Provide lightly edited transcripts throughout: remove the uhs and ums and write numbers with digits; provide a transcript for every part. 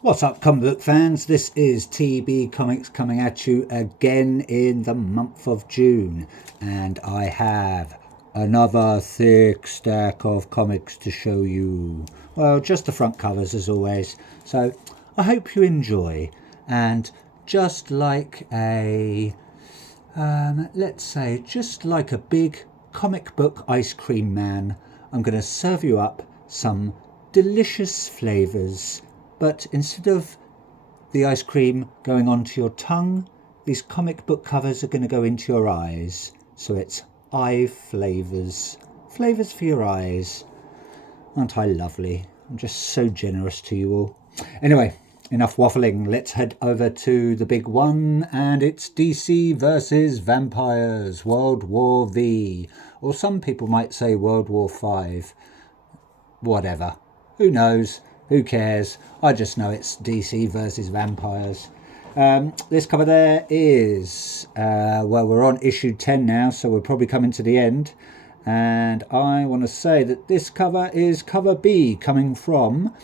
What's up, comic book fans? This is TB Comics coming at you again in the month of June, and I have another thick stack of comics to show you. Well, just the front covers as always, so I hope you enjoy. And just like let's say, just like a big comic book ice cream man, I'm going to serve you up some delicious flavours. But instead of the ice cream going onto your tongue, these comic book covers are going to go into your eyes. So it's eye flavours. Flavours for your eyes. Aren't I lovely? I'm just so generous to you all. Anyway, enough waffling. Let's head over to the big one, and it's DC versus Vampires, World War V. Or some people might say World War V. Whatever. Who knows? Who cares? I just know it's DC versus Vampires. This cover there is, well, we're on issue 10 now, so we're probably coming to the end. And I want to say that this cover is cover B, coming from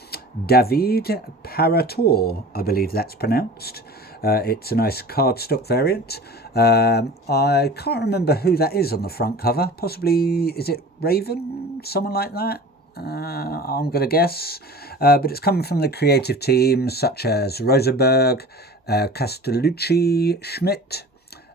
David Parator, I believe that's pronounced. It's a nice cardstock variant. I can't remember who that is on the front cover. Possibly, is it Raven? Someone like that? I'm going to guess. But it's coming from the creative team such as Rosenberg, Castellucci, Schmidt,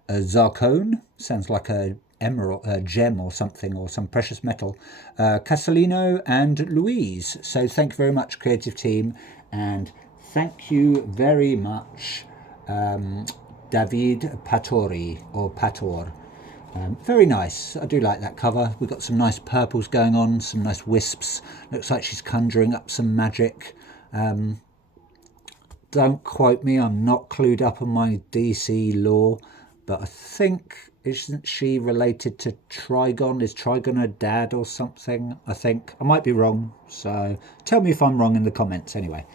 Zarcone, sounds like a emerald, a gem or something, or some precious metal, Castellino and Louise. So thank you very much, creative team, and thank you very much, David Patori, or Pator. Very nice. I do like that cover. We've got some nice purples going on, some nice wisps. Looks like she's conjuring up some magic. Don't quote me, I'm not clued up on my DC lore, but I think, isn't she related to Trigon? Is Trigon her dad or something? I think. I might be wrong, so tell me if I'm wrong in the comments anyway.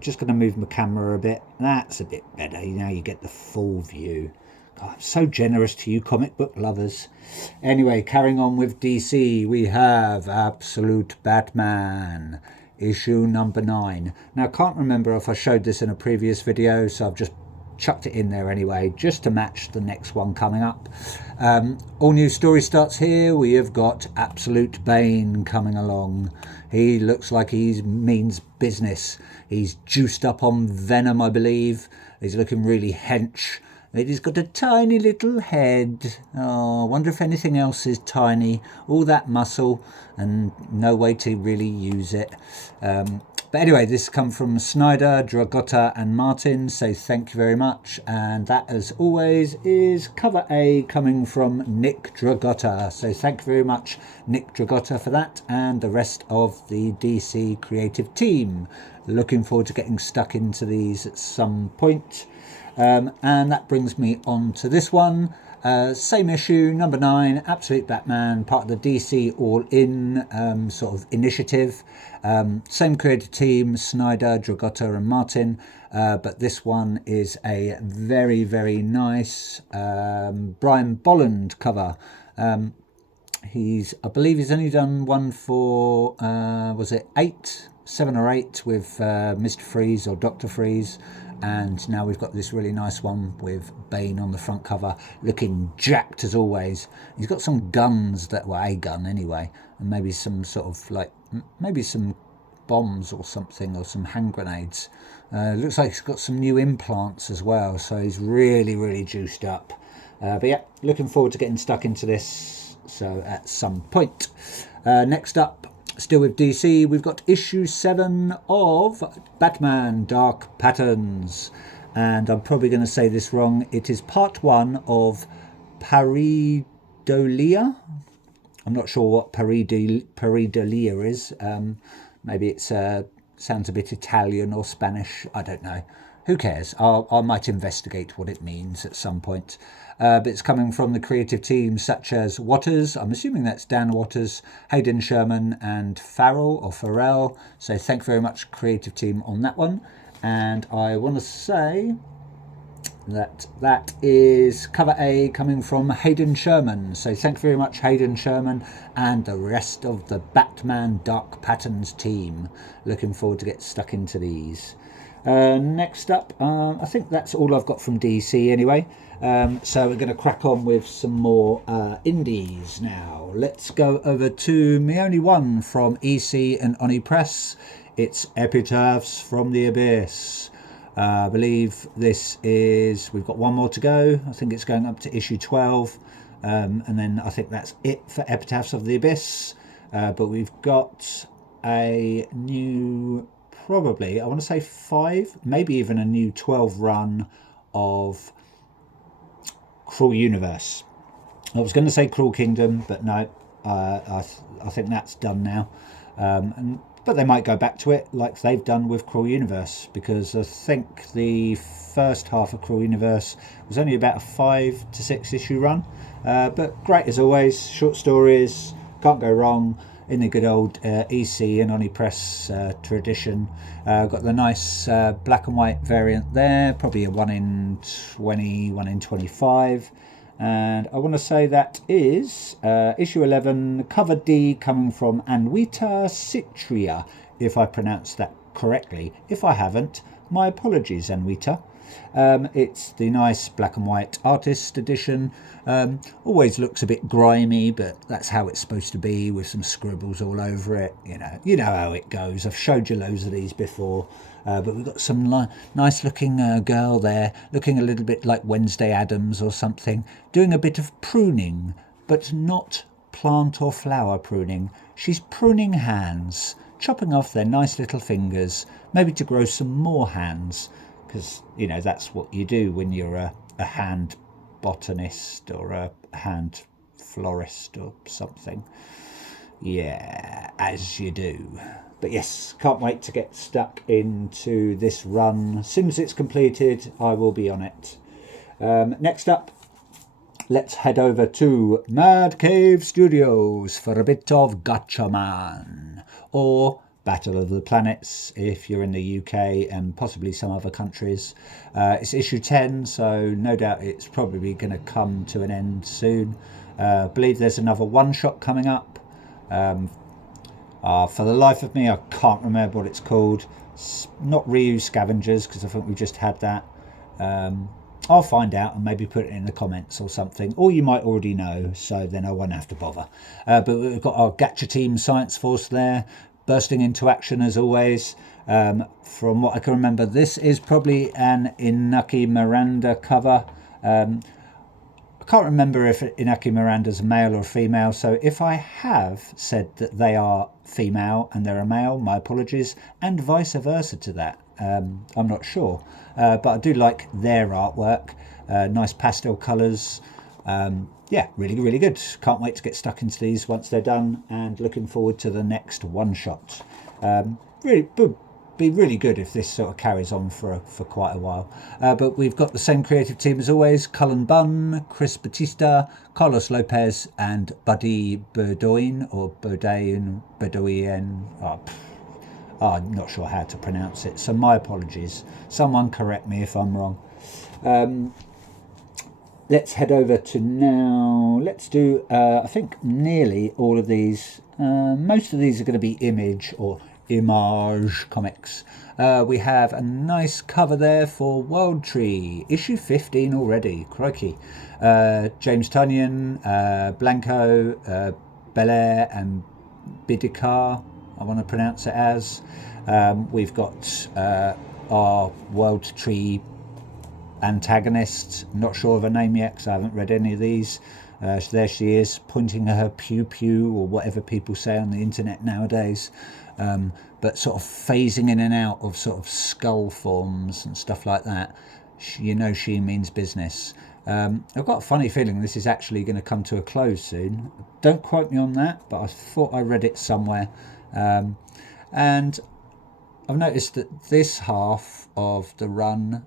Just going to move my camera a bit. That's a bit better. Now you get the full view. God, I'm so generous to you comic book lovers. Anyway, carrying on with DC, we have Absolute Batman, issue number 9. Now, I can't remember if I showed this in a previous video, so I've just chucked it in there anyway, just to match the next one coming up. All new story starts here. We have got Absolute Bane coming along. He looks like he means business. He's juiced up on venom, I believe. He's looking really hench. He's got a tiny little head. Oh, I wonder if anything else is tiny. All that muscle and no way to really use it. But anyway, this comes from Snyder, Dragotta and Martin, so thank you very much. And that, as always, is cover A coming from Nick Dragotta. So thank you very much, Nick Dragotta, for that, and the rest of the DC creative team. Looking forward to getting stuck into these at some point. And that brings me on to this one. Same issue, number 9, Absolute Batman, part of the DC All-In sort of initiative. Same creative team, Snyder, Dragotta and Martin. But this one is a very, very nice Brian Bolland cover. I believe he's only done one for, was it 7 or 8 with Mr. Freeze or Dr. Freeze. And now we've got this really nice one with Bane on the front cover, looking jacked as always. He's got some guns that were a gun anyway, and maybe some sort of maybe some bombs or something, or some hand grenades. Looks like he's got some new implants as well, so he's really, really juiced up. But yeah, looking forward to getting stuck into this, so at some point. Next up, still with DC, we've got issue 7 of Batman Dark Patterns. And I'm probably going to say this wrong. It is part 1 of Pareidolia. I'm not sure what Pareidolia is. Maybe it sounds a bit Italian or Spanish. I don't know. Who cares? I might investigate what it means at some point. But it's coming from the creative team such as Waters. I'm assuming that's Dan Waters, Hayden Sherman and Farrell. So thank you very much, creative team, on that one. And I want to say That is cover A coming from Hayden Sherman. So thank you very much, Hayden Sherman, and the rest of the Batman Dark Patterns team. Looking forward to get stuck into these. Next up, I think that's all I've got from DC anyway. So we're going to crack on with some more indies now. Let's go over to my only one from EC and Oni Press. It's Epitaphs from the Abyss. I believe this is, we've got one more to go. I think it's going up to issue 12. And then I think that's it for Epitaphs of the Abyss. But we've got a new, probably, I want to say 5, maybe even a new 12 run of Cruel Universe. I was going to say Cruel Kingdom, but no, I think that's done now. But they might go back to it like they've done with Cruel Universe, because I think the first half of Cruel Universe was only about a 5 to 6 issue run. But great as always, short stories, can't go wrong in the good old EC and Oni Press tradition. Got the nice black and white variant there, probably a 1 in 20, 1 in 25. And I want to say that is issue 11, cover D, coming from Anwita Citria, if I pronounced that correctly. If I haven't, my apologies, Anwita. It's the nice black and white artist edition. Always looks a bit grimy, but that's how it's supposed to be, with some scribbles all over it. You know how it goes. I've showed you loads of these before. But we've got some nice looking girl there, looking a little bit like Wednesday Addams or something, doing a bit of pruning, but not plant or flower pruning. She's pruning hands, chopping off their nice little fingers, maybe to grow some more hands, because, that's what you do when you're a hand botanist or a hand florist or something. Yeah, as you do. But yes, can't wait to get stuck into this run. As soon as it's completed, I will be on it. Next up, let's head over to Mad Cave Studios for a bit of Gatchaman, or Battle of the Planets if you're in the UK and possibly some other countries. It's issue 10, so no doubt it's probably going to come to an end soon. I believe there's another one-shot coming up. For the life of me, I can't remember what it's called. It's not Ryu Scavengers, because I think we just had that. I'll find out and maybe put it in the comments or something. Or you might already know, so then I won't have to bother. But we've got our Gacha Team Science Force there, bursting into action as always. From what I can remember, this is probably an Inaki Miranda cover. I can't remember if Inaki Miranda's a male or a female, so if I have said that they are female and they're a male, my apologies, and vice versa to that. I'm not sure, but I do like their artwork. Nice pastel colours. Yeah, really, really good. Can't wait to get stuck into these once they're done, and looking forward to the next one-shot. Really be really good if this sort of carries on for quite a while. But we've got the same creative team as always: Cullen Bunn, Chris Batista, Carlos Lopez, and Buddy Burdoin, or Burdain, Burdoin. I'm not sure how to pronounce it, so my apologies. Someone correct me if I'm wrong. Let's head over to now. Let's do, I think, nearly all of these. Most of these are going to be Image or Image Comics. We have a nice cover there for World Tree, issue 15 already. Crikey. James Tunyon, Blanco, Belair, and Bidikar, I want to pronounce it as. We've got our World Tree antagonist, not sure of her name yet because I haven't read any of these. So there she is, pointing her pew pew, or whatever people say on the internet nowadays, but sort of phasing in and out of sort of skull forms and stuff like that. She means business. I've got a funny feeling this is actually going to come to a close soon. Don't quote me on that, but I thought I read it somewhere. And I've noticed that this half of the run,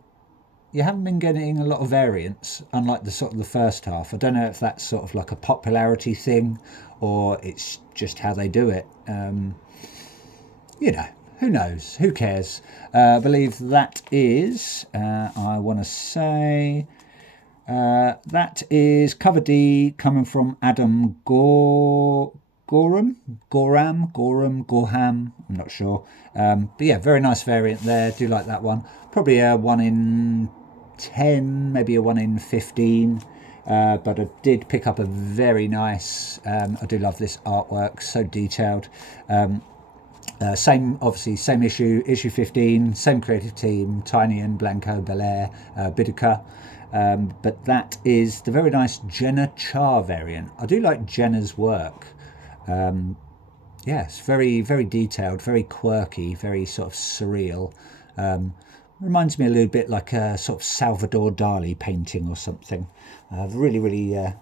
you haven't been getting a lot of variants, unlike the sort of the first half. I don't know if that's sort of like a popularity thing, or it's just how they do it. who knows? Who cares? I believe that is, I want to say, that is cover D coming from Adam Gorham. I'm not sure. But yeah, very nice variant there. Do like that one. Probably a 1 in 10, maybe a 1 in 15. But I did pick up a very nice, I do love this artwork, so detailed. Same issue 15, same creative team, Tiny and Blanco, Belair, Bidica. But that is the very nice Jenna Char variant. I do like Jenna's work. It's very, very detailed, very quirky, very sort of surreal. Reminds me a little bit like a sort of Salvador Dali painting or something. I really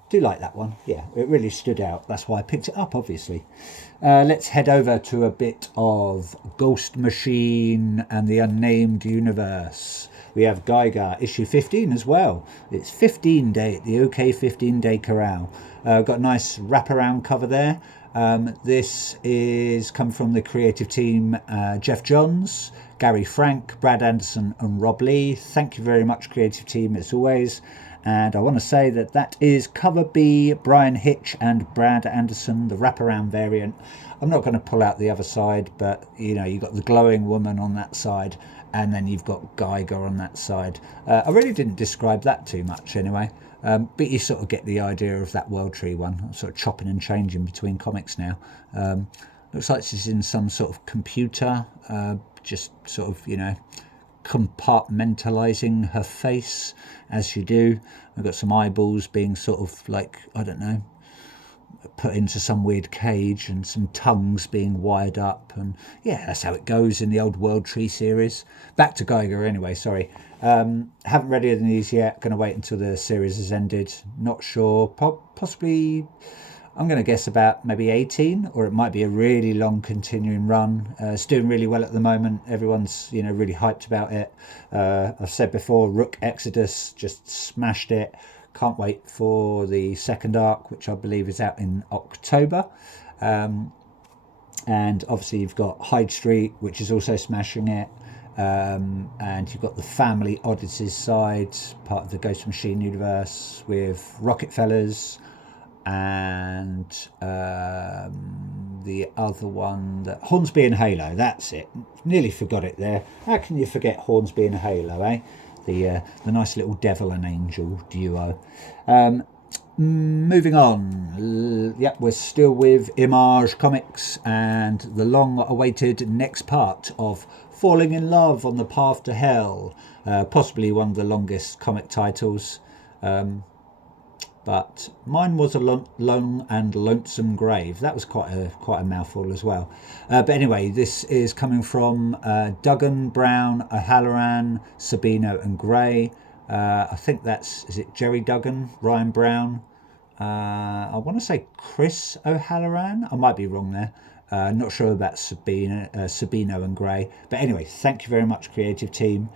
do like that one. Yeah, it really stood out. That's why I picked it up, obviously. Let's head over to a bit of Ghost Machine and the Unnamed Universe. We have Geiger, issue 15 as well. It's 15 day, the OK 15 Day Corral. Got a nice wraparound cover there. This is come from the creative team, Jeff Johns, Gary Frank, Brad Anderson and Rob Lee. Thank you very much, creative team, as always. And I want to say that is cover B, Brian Hitch and Brad Anderson, the wraparound variant. I'm not going to pull out the other side, but you've got the glowing woman on that side, and then you've got Geiger on that side. I really didn't describe that too much anyway. But you sort of get the idea of that World Tree one. I'm sort of chopping and changing between comics now. Looks like she's in some sort of computer, just sort of, compartmentalizing her face as you do. I've got some eyeballs being sort of like, I don't know, put into some weird cage, and some tongues being wired up, and yeah, that's how it goes in the old World Tree series. Back to Geiger anyway, sorry. Haven't read any of these yet, going to wait until the series has ended. Not sure, possibly I'm going to guess about maybe 18, or it might be a really long continuing run. It's doing really well at the moment. Everyone's really hyped about it. I've said before, Rook Exodus just smashed it. Can't wait for the second arc, which I believe is out in October. And obviously you've got Hyde Street, which is also smashing it. And you've got the Family Odysseys side, part of the Ghost Machine universe, with Rocket Fellas, and the other one, that Hornsby and Halo. That's it. Nearly forgot it there. How can you forget Hornsby and Halo, eh? The nice little devil and angel duo. Moving on. Yep, we're still with Image Comics and the long-awaited next part of Falling in Love on the Path to Hell. Possibly one of the longest comic titles. But mine was a long and lonesome grave. That was quite a mouthful as well. But anyway, this is coming from Duggan, Brown, O'Halloran, Sabino and Gray. I think is it Jerry Duggan, Ryan Brown? I want to say Chris O'Halloran. I might be wrong there. Not sure about Sabino and Gray. But anyway, thank you very much, creative team.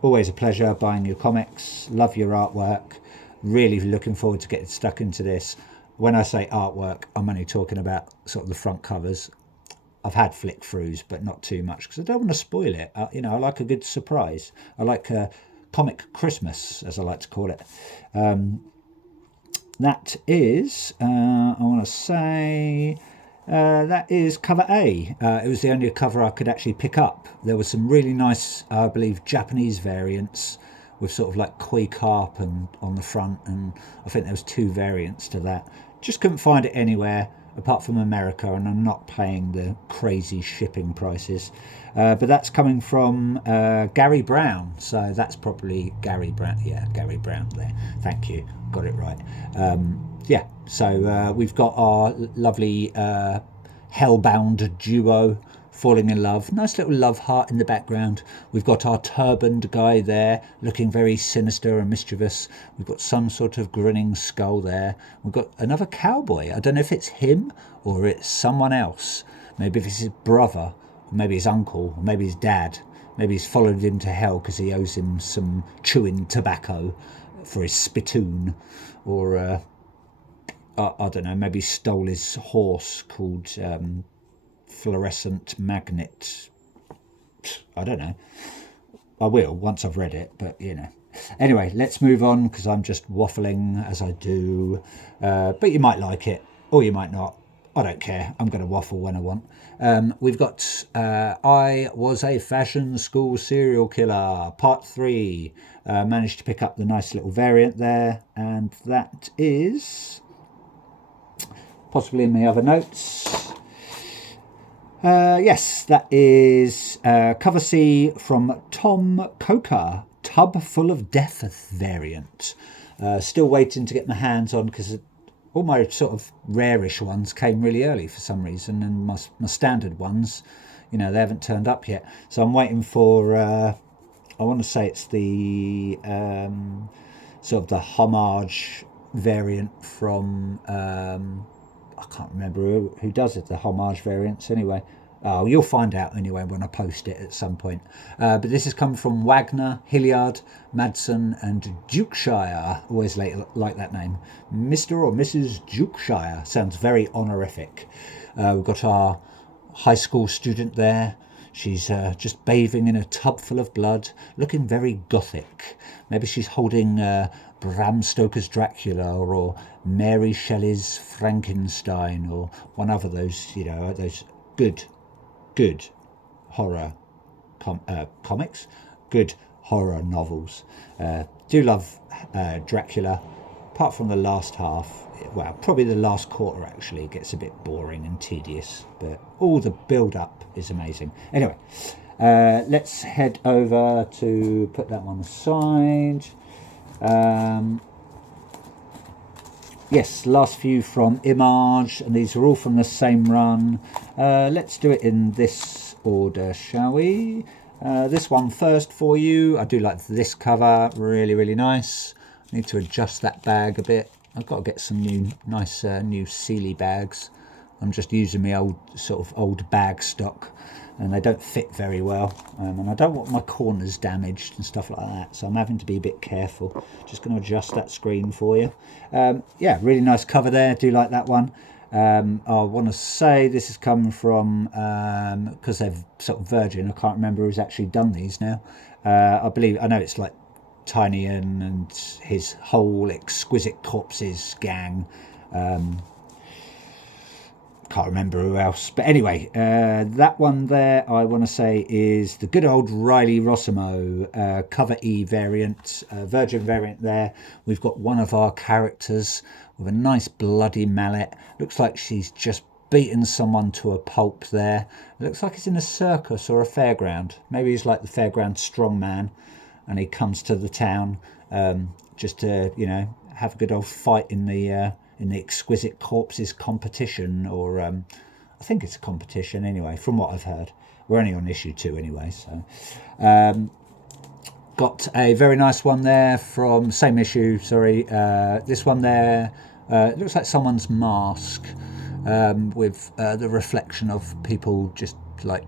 Always a pleasure buying your comics. Love your artwork. Really looking forward to getting stuck into this. When I say artwork, I'm only talking about sort of the front covers. I've had flick throughs, but not too much, because I don't want to spoil it. I like a good surprise. I like comic Christmas, as I like to call it. That is, I want to say, that is cover A. It was the only cover I could actually pick up. There were some really nice, I believe, Japanese variants with sort of like koi carp on the front, and I think there was 2 variants to that. Just couldn't find it anywhere apart from America, and I'm not paying the crazy shipping prices. But that's coming from Gary Brown, so that's probably Gary Brown. Yeah, Gary Brown there. Thank you, got it right. So we've got our lovely Hellbound duo, Falling in Love. Nice little love heart in the background. We've got our turbaned guy there, looking very sinister and mischievous. We've got some sort of grinning skull there. We've got another cowboy. I don't know if it's him or it's someone else. Maybe if it's his brother, or maybe his uncle, or maybe his dad. Maybe he's followed him to hell because he owes him some chewing tobacco for his spittoon. Or, I don't know, maybe he stole his horse called fluorescent magnet. I don't know. I will once I've read it, but you know. Anyway, let's move on because I'm just waffling as I do. But you might like it or you might not. I don't care. I'm going to waffle when I want. We've got I Was a Fashion School Serial Killer, Part 3. Managed to pick up the nice little variant there. And that is possibly in the other notes. Yes, that is cover C from Tom Coker, Tub Full of Death variant. Still waiting to get my hands on because all my sort of rarish ones came really early for some reason, and my standard ones, you know, they haven't turned up yet. So I'm waiting for, I want to say it's the sort of the homage variant from, I can't remember who does it, the homage variants anyway. Oh, you'll find out anyway when I post it at some point. But this has come from Wagner, Hilliard, Madsen and Dukeshire. Always like that name. Mr. or Mrs. Dukeshire. Sounds very honorific. We've got our high school student there. She's just bathing in a tub full of blood, looking very gothic. Maybe she's holding Bram Stoker's Dracula or Mary Shelley's Frankenstein or one of those, you know, those good horror comics, good horror novels. Do love Dracula, apart from the last half. Well, probably the last quarter actually gets a bit boring and tedious, but all the build-up is amazing. Anyway, let's head over to put that one aside. Yes, last few from Image, and these are all from the same run. Let's do it in this order, shall we? This one first for you. I do like this cover, really nice. I need to adjust that bag a bit. I've got to get some nice new Sealy bags. I'm just using my old bag stock, and they don't fit very well, and I don't want my corners damaged and stuff like that, so I'm having to be a bit careful. Just going to adjust that screen for you. Yeah, really nice cover there. Do like that one. I want to say this has come from, because they're sort of Virgin, I can't remember who's actually done these now. I know it's like Tiny and his whole Exquisite Corpses gang. Can't remember who else, but anyway, that one there I want to say is the good old Riley Rossimo cover E variant, Virgin variant there. We've got one of our characters with a nice bloody mallet. Looks like she's just beaten someone to a pulp there. It looks like it's in a circus or a fairground. Maybe he's like the fairground strongman, and he comes to the town just to, you know, have a good old fight in the Exquisite Corpses competition, or I think it's a competition anyway, from what I've heard. We're only on issue 2 anyway, so got a very nice one there from same issue, sorry. This one there, it looks like someone's mask with the reflection of people just like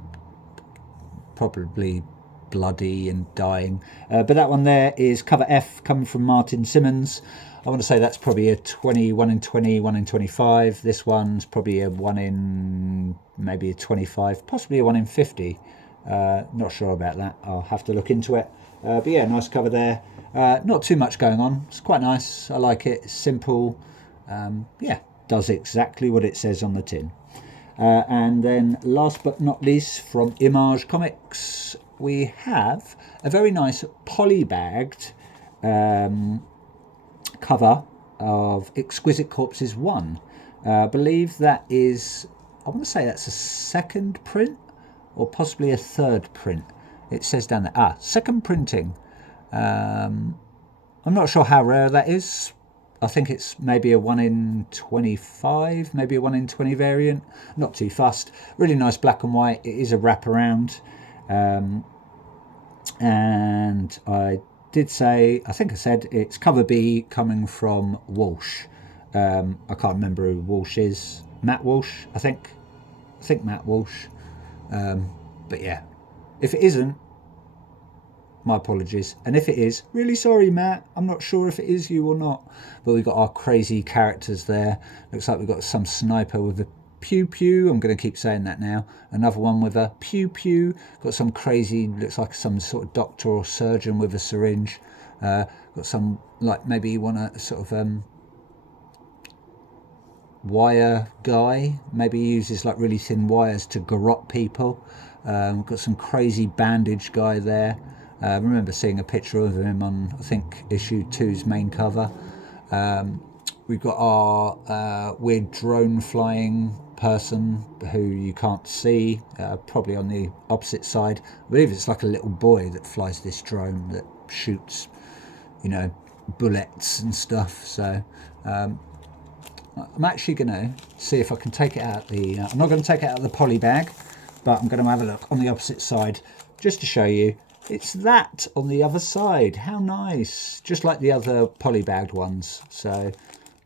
probably bloody and dying, but that one there is cover F, coming from Martin Simmons. I want to say that's probably a 1 in 20, 1 in 25. This one's probably a 1 in maybe a 25, possibly a 1 in 50. Not sure about that. I'll have to look into it. But yeah, nice cover there. Not too much going on. It's quite nice. I like it. It's simple. Yeah, does exactly what it says on the tin. And then last but not least, from Image Comics, we have a very nice polybagged cover of Exquisite Corpses 1. I believe that is, I want to say that's a second print or possibly a third print. It says down there, second printing. I'm not sure how rare that is. I think it's maybe a 1 in 25, maybe a 1 in 20 variant. Not too fussed. Really nice black and white. It is a wraparound. And I did say, I think I said it's cover B, coming from Walsh. I can't remember who Walsh is. Matt Walsh, I think Matt Walsh. But yeah, if it isn't, my apologies. And if it is, really sorry, Matt. I'm not sure if it is you or not. But we've got our crazy characters there. Looks like we've got some sniper with a pew pew. I'm going to keep saying that now. Another one with a pew pew. Got some crazy, looks like some sort of doctor or surgeon with a syringe. Got some, like, maybe you want a sort of wire guy. Maybe he uses like really thin wires to garrote people. Got some crazy bandage guy there. I remember seeing a picture of him on, I think, issue 2's main cover. We've got our weird drone flying person who you can't see, probably on the opposite side. I believe it's like a little boy that flies this drone that shoots, bullets and stuff. So I'm actually going to see if I can take it out the... I'm not going to take it out of the poly bag, but I'm going to have a look on the opposite side just to show you. It's that on the other side. How nice. Just like the other poly bagged ones. So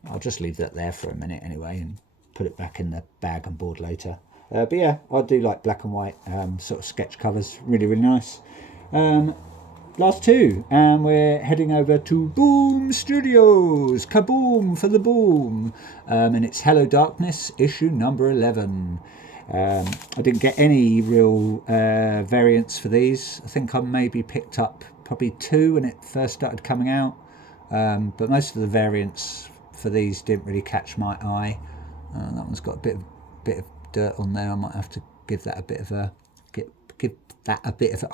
I'll just leave that there for a minute anyway and put it back in the bag and board later. But yeah, I do like black and white sort of sketch covers. Really, really nice. Last two, and we're heading over to Boom Studios. Kaboom for the boom. And it's Hello Darkness, issue number 11. I didn't get any real variants for these. I think I maybe picked up probably 2 when it first started coming out. But most of the variants for these didn't really catch my eye. That one's got a bit of dirt on there. I might have to give that a bit of a... I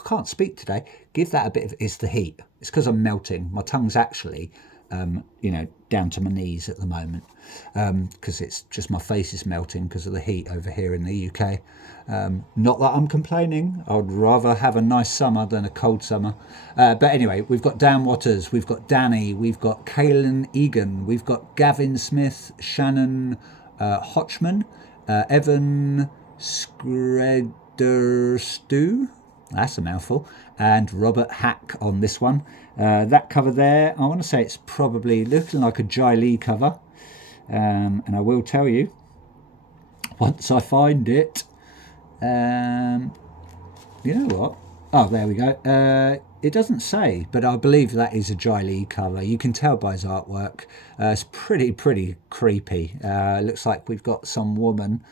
can't speak today. Give that a bit of... It's the heat. It's because I'm melting. My tongue's actually, down to my knees at the moment. Because it's just my face is melting because of the heat over here in the UK. Not that I'm complaining. I would rather have a nice summer than a cold summer. But anyway, we've got Dan Waters. We've got Danny. We've got Kaylin Egan. We've got Gavin Smith. Shannon Hotchman. Evan Skredderstu. That's a mouthful. And Robert Hack on this one. That cover there, I want to say it's probably looking like a Jai Lee cover. And I will tell you, once I find it, you know what? Oh, there we go. It doesn't say, but I believe that is a Jai Lee cover. You can tell by his artwork. It's pretty creepy. Looks like we've got some woman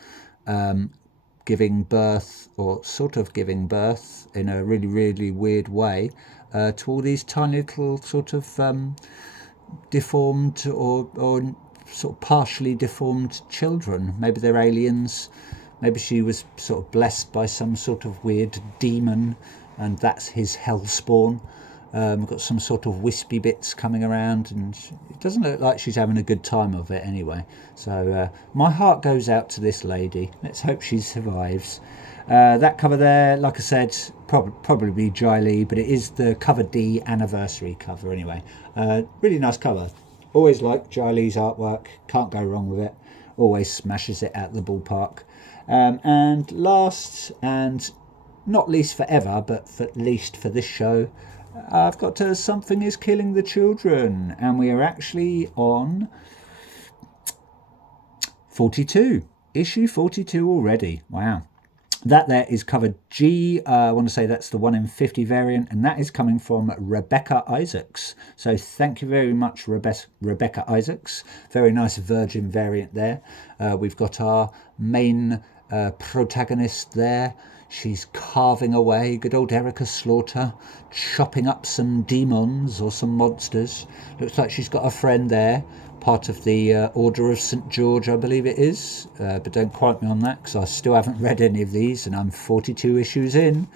giving birth, or sort of giving birth in a really, really weird way to all these tiny little sort of deformed or sort of partially deformed children. Maybe they're aliens. Maybe she was sort of blessed by some sort of weird demon and that's his hell spawn. We've got some sort of wispy bits coming around, and it doesn't look like she's having a good time of it anyway. So my heart goes out to this lady. Let's hope she survives. That cover there, like I said, probably Jai Lee, but it is the cover D anniversary cover anyway. Really nice cover. Always like Jai Lee's artwork. Can't go wrong with it. Always smashes it at the ballpark. And last, and not least forever, but at least for this show, I've got Something is Killing the Children, and we are actually on 42, issue 42 already. Wow. That there is cover G. I want to say that's the 1 in 50 variant, and that is coming from Rebecca Isaacs. So thank you very much, Rebecca Isaacs. Very nice Virgin variant there. We've got our main protagonist there. She's carving away, good old Erica Slaughter, chopping up some demons or some monsters. Looks like she's got a friend there, part of the Order of St. George, I believe it is. But don't quote me on that, because I still haven't read any of these, and I'm 42 issues in.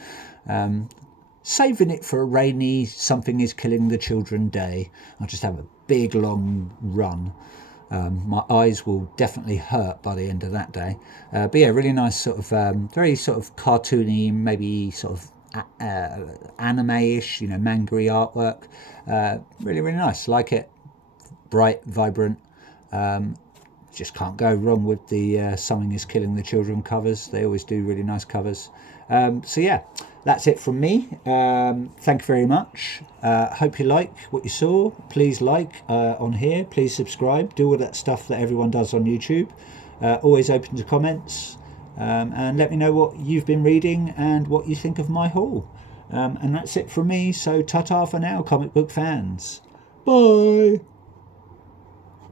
Saving it for a rainy Something is Killing the Children day. I'll just have a big, long run. My eyes will definitely hurt by the end of that day. But yeah, really nice sort of, very sort of cartoony, maybe sort of anime-ish, manga-y artwork. Really, really nice. Like it. Bright, vibrant. Just can't go wrong with the Something is Killing the Children covers. They always do really nice covers. So yeah, that's it from me. Thank you very much. Hope you like what you saw. Please like on here. Please subscribe. Do all that stuff that everyone does on YouTube. Always open to comments. And let me know what you've been reading and what you think of my haul. And that's it from me. So ta-ta for now, comic book fans. Bye.